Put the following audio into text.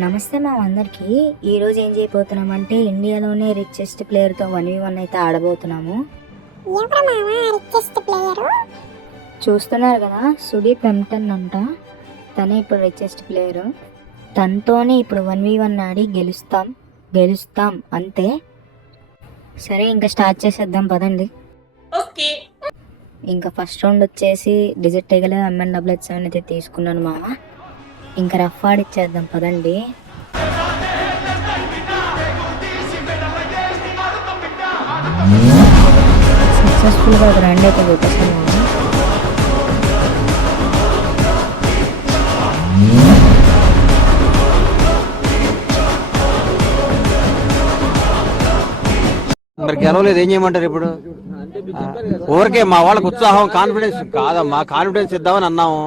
నమస్తే మా అందరికి. ఈరోజు ఏం చేయబోతున్నామంటే ఇండియాలోనే రిచెస్ట్ ప్లేయర్తో 1v1 అయితే ఆడబోతున్నాము. చూస్తున్నారు కదా, సుదీప్ ఎంటన్ అంట. తనే ఇప్పుడు రిచెస్ట్ ప్లేయర్. తనతోనే ఇప్పుడు 1v1 ఆడి గెలుస్తాం అంతే. సరే ఇంకా స్టార్ట్ చేసేద్దాం పదండి. ఇంకా ఫస్ట్ రౌండ్ వచ్చేసి డిజిట్ టైగర్ MN7 అయితే తీసుకున్నాను మామ. ఇంకా రఫ్ ఆడిచ్చేద్దాం పదండి. సక్సెస్ఫుల్గా ఒక రౌండ్ అయితే కొట్టేసాను. మరి గెలవలేదు, ఏం చేయమంటారు ఇప్పుడు? ఊరికే మా వాళ్ళకి ఉత్సాహం, కాన్ఫిడెన్స్ కాదమ్మా, కాన్ఫిడెన్స్ ఇద్దామని అన్నాము.